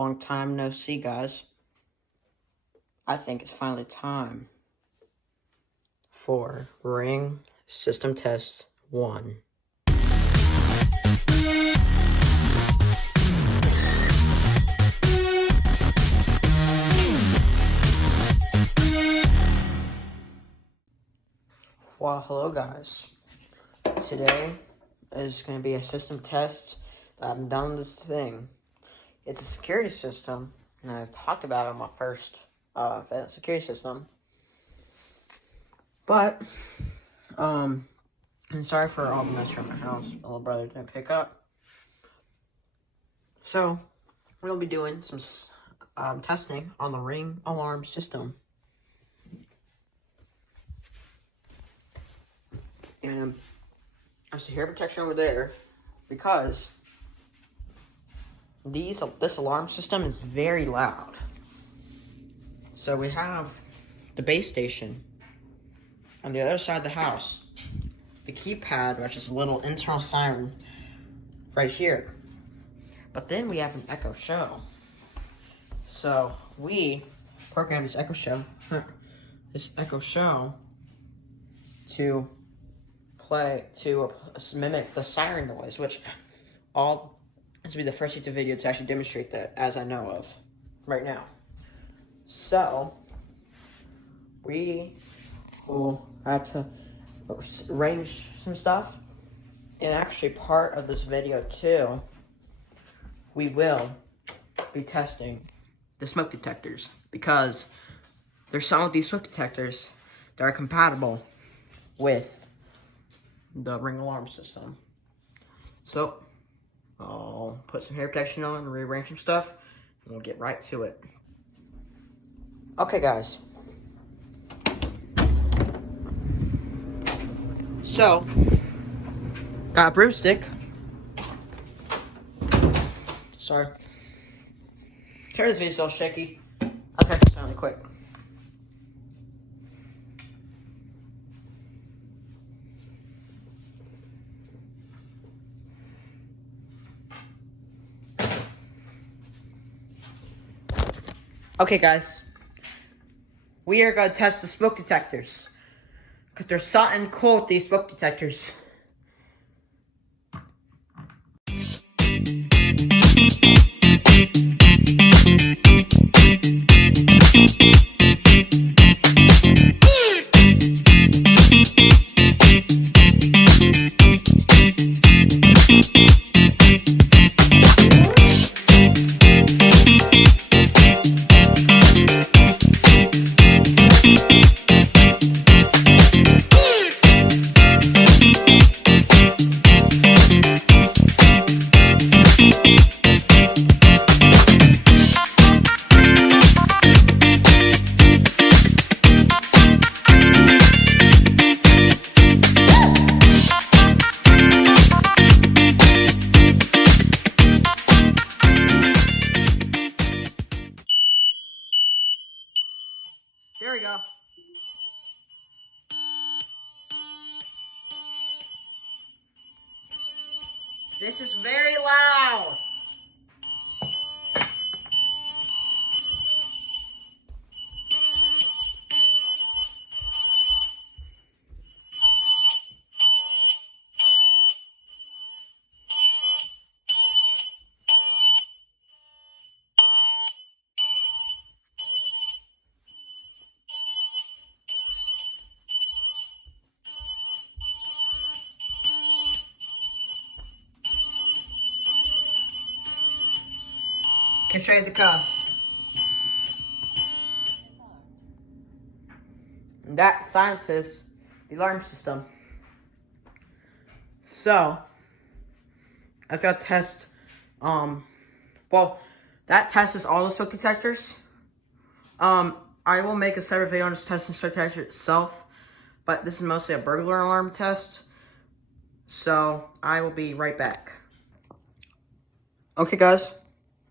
Long time no see, guys. I think it's finally time for Ring System Test 1. Well, hello guys. Today is going to be a system test that I've done this thing. It's a security system, and I've talked about it on my first security system. But, I'm sorry for all the mess around my house. My little brother didn't pick up. So, we'll be doing some testing on the Ring alarm system. And there's a hair protection over there because this alarm system is very loud. So we have the base station on the other side of the house, the keypad, which is a little internal siren right here. But then we have an Echo Show. So we programmed this Echo Show to mimic the siren noise, which this will be the first YouTube video to actually demonstrate that, as I know of right now. So we will have to arrange some stuff, and actually part of this video too, we will be testing the smoke detectors, because there's some of these smoke detectors that are compatible with the Ring alarm system. So I'll put some hair protection on and rearrange some stuff, and we'll get right to it. Okay guys, so got a broomstick. Sorry, this video's so shaky. I'll try to really quick. Okay guys, we are going to test the smoke detectors, because there's something cool with these smoke detectors. There we go. This is very loud. Can show you the code. And that silences the alarm system. So, let's go test. Well, that tests all the smoke detectors. I will make a separate video on just testing smoke detector itself, but this is mostly a burglar alarm test. So, I will be right back. Okay, guys.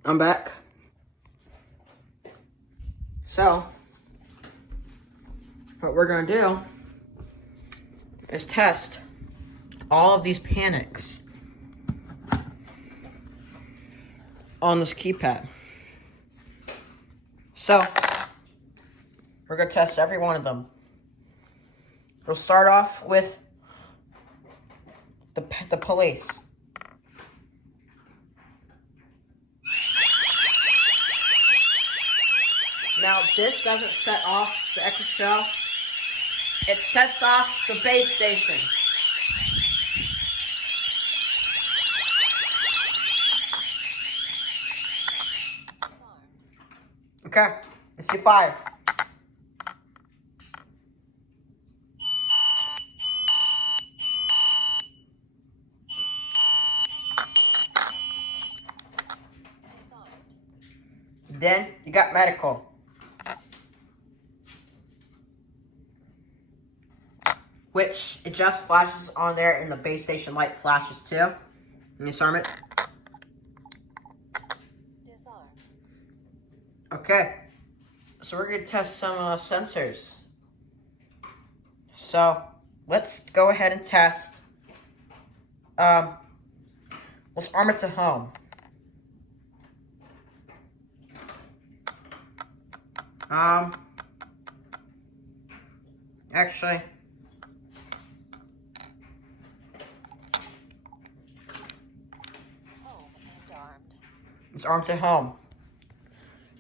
I'm back. So, what we're going to do is test all of these panics on this keypad. So, we're going to test every one of them. We'll start off with the police. Now, this doesn't set off the Echo Show. It sets off the base station. Okay, let's do fire. Then you got medical. Which it just flashes on there and the base station light flashes too. Let me disarm it. Disarmed. Okay. So we're going to test some sensors. So let's go ahead and test. Let's arm it to home. Actually, Home and armed. it's armed to home.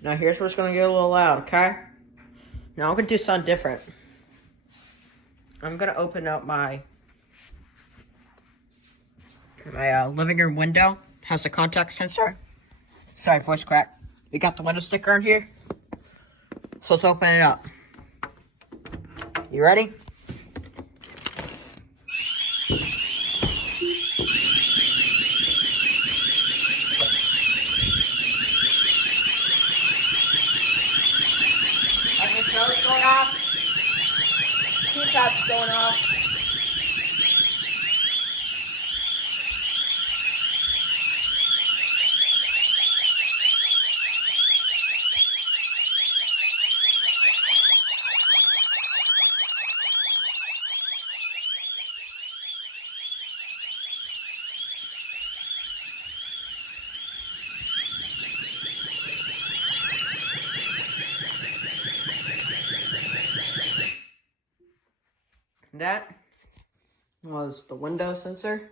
Now here's where it's going to get a little loud, okay? Now I'm going to do something different. I'm going to open up my living room window. Has a contact sensor. Sorry, voice crack. We got the window sticker on here. So let's open it up. You ready? Echo Show's going off. Keypad's going off. That was the window sensor.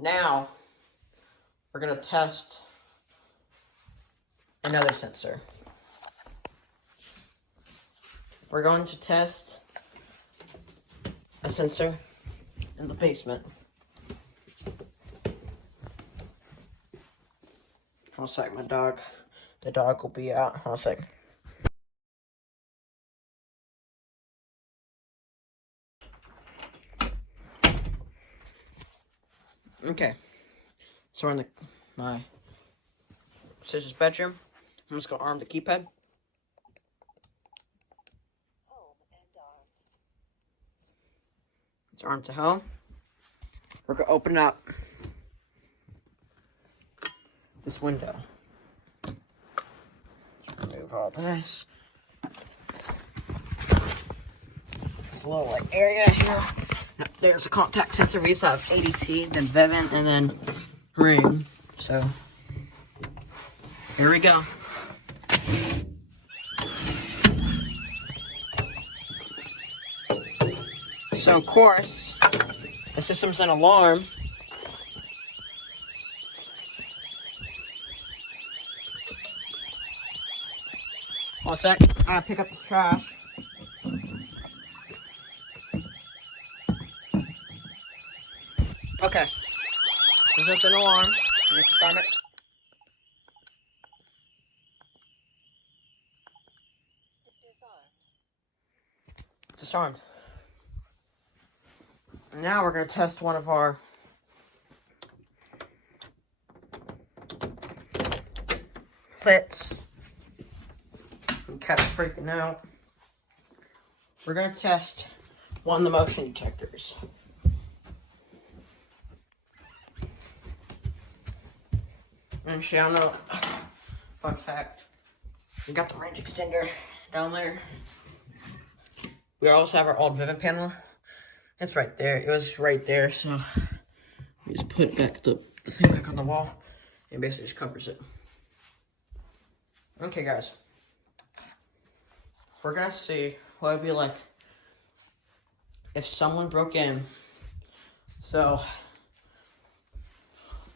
Now, we're going to test another sensor. We're going to test a sensor in the basement. Hold on a sec, the dog will be out. Hold on a sec. Okay, so we're in my sister's bedroom. I'm just gonna arm the keypad. Home and armed. It's armed to home. We're gonna open up this window. Remove all this. This little like area here. There's a contact sensor. We used to have ADT, then Vivint, and then Ring. So, here we go. So, of course, the system's an alarm. Hold on a sec. I gotta pick up the trash. Okay. Since it's an alarm, you need to disarm it. Disarmed. Disarmed. Now we're going to test one of our plits. The cat's freaking out. We're going to test one of the motion detectors. Actually, I don't know. Fun fact. We got the range extender down there. We also have our old Vivint panel. It's right there. It was right there, so we just put back the thing back on the wall. It basically just covers it. Okay, guys. we're gonna see what it'd be like if someone broke in. So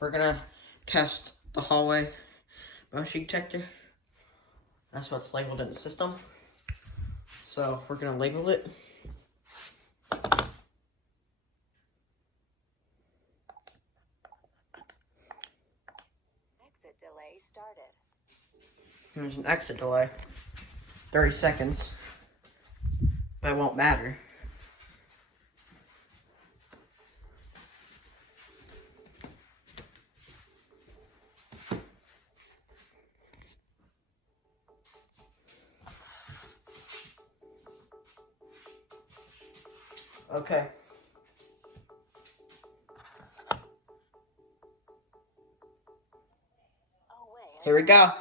we're gonna test the hallway motion detector. That's what's labeled in the system. So we're gonna label it. Exit delay started. There's an exit delay. 30 seconds. But it won't matter. Okay. Oh wait. Here we go.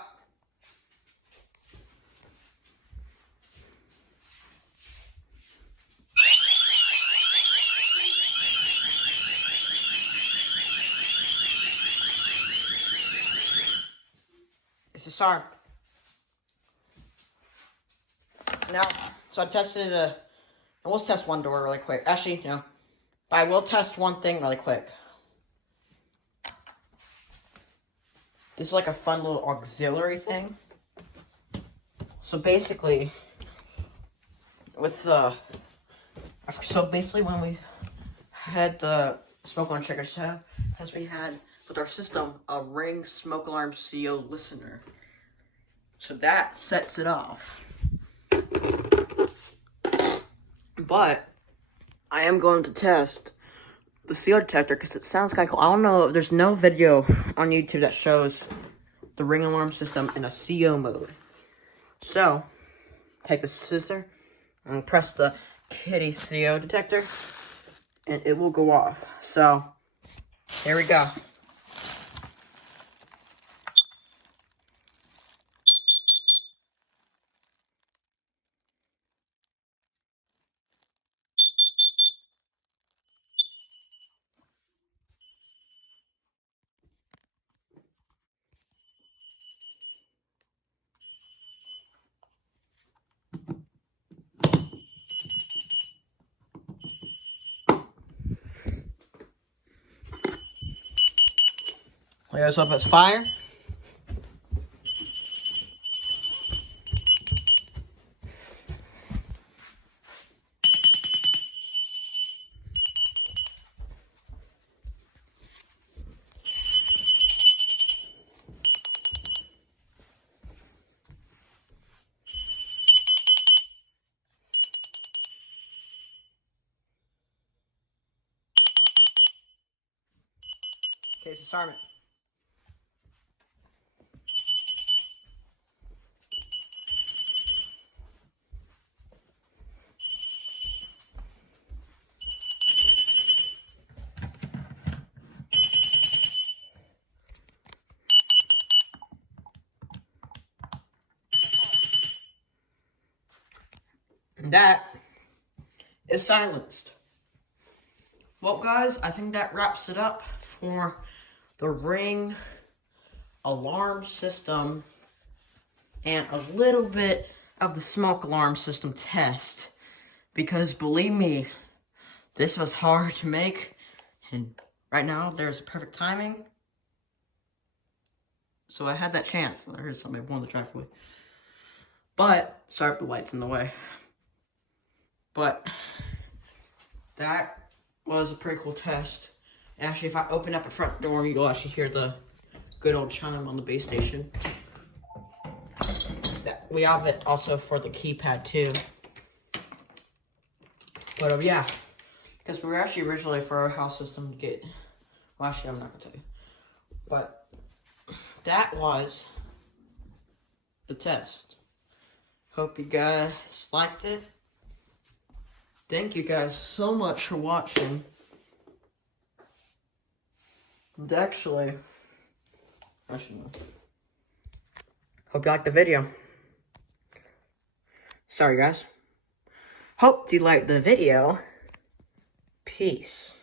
It's a SARM. Now, so I tested we'll test one door really quick. Actually, no. But I will test one thing really quick. This is like a fun little auxiliary thing. So basically, with so basically when we had the smoke alarm checkers, as we had with our system a Ring smoke alarm CO listener. So that sets it off. But I am going to test the CO detector because it sounds kind of cool. I don't know, there's no video on YouTube that shows the Ring alarm system in a CO mode. So, take the scissor and press the kitty CO detector and it will go off. So, here we go. Here's up as fire. Case disarmament. And that is silenced. Well, guys, I think that wraps it up for the Ring alarm system and a little bit of the smoke alarm system test. Because believe me, this was hard to make. And right now, there's perfect timing. So I had that chance. I heard somebody wanted to drive away. But, sorry if the light's in the way. But, that was a pretty cool test. And actually, if I open up the front door, you'll actually hear the good old chime on the base station. We have it also for the keypad too. But yeah, because we were actually originally for our house system to get, well actually I'm not going to tell you. But that was the test. Hope you guys liked it. Thank you guys so much for watching. And actually, hope you liked the video. Sorry guys. Hope you liked the video. Peace.